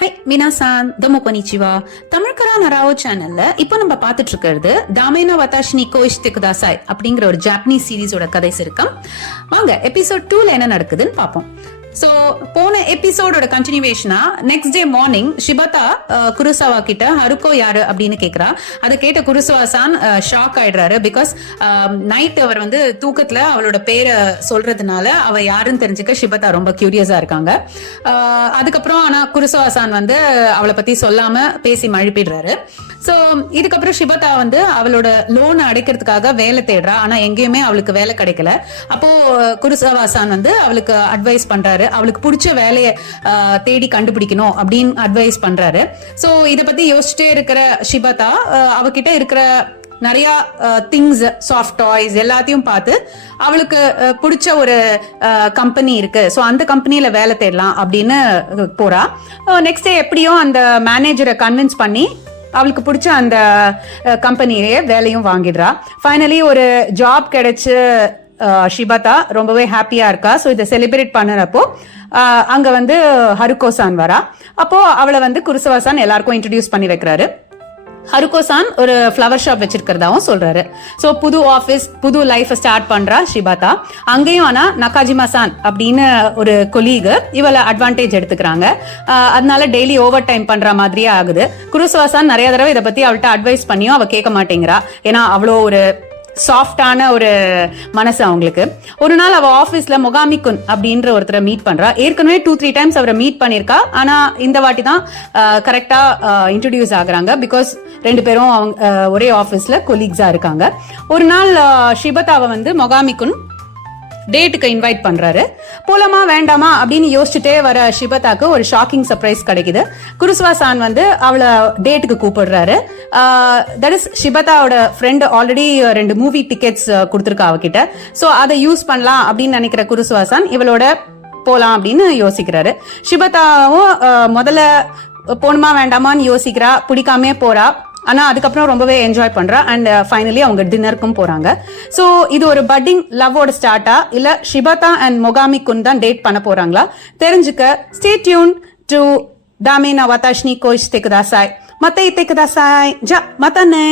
High மினாசான் தமோ கொனிச்சிவா. தமிழ்கரா நராவோ சேனல்ல இப்போ நம்ம பார்த்துட்டு இருக்கிறது தாமேனா வதாஷினி கோயிஷ்தே குதாசாய் அப்படிங்கிற ஒரு ஜாப்பனீஸ் சீரீஸோட கதை சுருக்கம். வாங்க எபிசோட் 2ல என்ன நடக்குதுன்னு பார்ப்போம். சோ போன எபிசோடோட கண்டினியூவேஷனா நெக்ஸ்ட் டே மார்னிங் ஷிபதா குருசாவா கிட்ட ஹருக்கோ யாரு அப்படின்னு கேக்குறா. அதை கேட்ட குருசாவா-சான் ஷாக் ஆயிடுறாரு. பிகாஸ் நைட் அவர் வந்து தூக்கத்துல அவளோட பேரை சொல்றதுனால அவ யாருன்னு தெரிஞ்சுக்க ஷிபதா ரொம்ப கியூரியஸா இருக்காங்க. அதுக்கப்புறம் ஆனா குருசாவா-சான் வந்து அவளை பத்தி சொல்லாம பேசி மழுப்பிடுறாரு. சோ இதுக்கப்புறம் ஷிபதா வந்து அவளோட லோன் அடைக்கிறதுக்காக வேலை தேடுறா. ஆனா எங்கேயுமே அவளுக்கு வேலை கிடைக்கல. அப்போ குருசாவா-சான் வந்து அவளுக்கு அட்வைஸ் பண்றாரு, அவளுக்கு பிடிச்ச வேலையை தேடி கண்டுபிடிக்கணும் அப்படின்னு அட்வைஸ் பண்றாரு. சோ இத பத்தி யோசிச்சுட்டே இருக்கிற ஷிபதா அவகிட்ட இருக்கிற நிறைய திங்ஸ், சாஃப்ட் டாய்ஸ் எல்லாத்தையும் பார்த்து அவளுக்கு பிடிச்ச ஒரு கம்பெனி இருக்கு, சோ அந்த கம்பெனில வேலை தேடலாம் அப்படின்னு போறா. நெக்ஸ்ட் டே எப்படியும் அந்த மேனேஜரை கன்வின்ஸ் பண்ணி அவளுக்கு பிடிச்ச அந்த கம்பெனியே வேலையும் வாங்கிடுறா. ஃபைனலி ஒரு ஜாப் கிடைச்சு ஷிபதா ரொம்பவே ஹாப்பியா இருக்கா. ஸோ இதை செலிப்ரேட் பண்ணுறப்போ அங்க வந்து ஹருக்கோ-சான் வரா. அப்போ அவளை வந்து குருசாவா-சான் எல்லாருக்கும் இன்ட்ரடியூஸ் பண்ணி வைக்கிறாரு. ஹருக்கோ-சான் ஒரு ஃப்ளவர் ஷாப் வச்சிருக்கிறதாவும் சொல்றாரு. சோ புது ஆபீஸ், புது லைஃப் ஸ்டார்ட் பண்றா ஷிபதா. அங்கேயும் ஆனா நகாஜிமா-சான் அப்படின்னு ஒரு கொலீக் இவளை அட்வான்டேஜ் எடுத்துக்கிறாங்க. அதனால டெய்லி ஓவர் டைம் பண்ற மாதிரியே ஆகுது. குருசாவா-சான் நிறைய தடவை இதை பத்தி அவள்கிட்ட அட்வைஸ் பண்ணியும் அவ கேட்க மாட்டேங்கிறா. ஏன்னா அவ்வளோ ஒரு சாஃப்டான ஒரு மனசு அவங்களுக்கு. ஒரு நாள் அவ ஆபீஸ்ல மொகாமிகுன் அப்படின்ற ஒருத்தரை மீட் பண்றா. ஏற்கனவே 2-3 டைம்ஸ் அவரை மீட் பண்ணிருக்கா. ஆனா இந்த வாட்டி தான் கரெக்டா இன்ட்ரோடியூஸ் ஆகுறாங்க. பிகாஸ் ரெண்டு பேரும் அவங்க ஒரே ஆபீஸ்ல கொலீக்ஸா இருக்காங்க. ஒரு நாள் ஷிபதாவை வந்து மொகாமிகுன் டேட்டுக்கு இன்வைட் பண்றாரு. போலாமா வேண்டாமா அப்படின்னு யோசிச்சுட்டே வர ஷிபதாக்கு ஒரு ஷாக்கிங் சர்ப்ரைஸ் கிடைக்குது. குருசாவா-சான் வந்து அவளை டேட்டுக்கு கூப்பிடுறாரு. தட் இஸ் ஷிபதாவோட ஃப்ரெண்ட் ஆல்ரெடி 2 மூவி டிக்கெட்ஸ் கொடுத்துருக்கா அவகிட்ட. சோ அதை யூஸ் பண்ணலாம் அப்படின்னு நினைக்கிற குருசாவா-சான் இவளோட போலாம் அப்படின்னு யோசிக்கிறாரு. ஷிபதாவும் முதல்ல போணுமா வேண்டாமான்னு யோசிக்கிறா, பிடிக்காமே போறா. ஆனா அதுக்கப்புறம் ரொம்பவே என்ஜாய் பண்றா. அண்ட் ஃபைனலி அவங்க டின்னருக்கும் போறாங்க. சோ இது ஒரு பட்டிங் லவ்வோட ஸ்டார்ட்டா இல்ல ஷிபதா அண்ட் மொகாமிகுன் தான் டேட் பண்ண போறாங்களா தெரிஞ்சுக்க ஸ்டே டியூன் டு தாமேனா வதாஷினி கோயிஷ்தே குதாசாய். மத்த இத்தே குதாசாய் ஜா மத்தனே.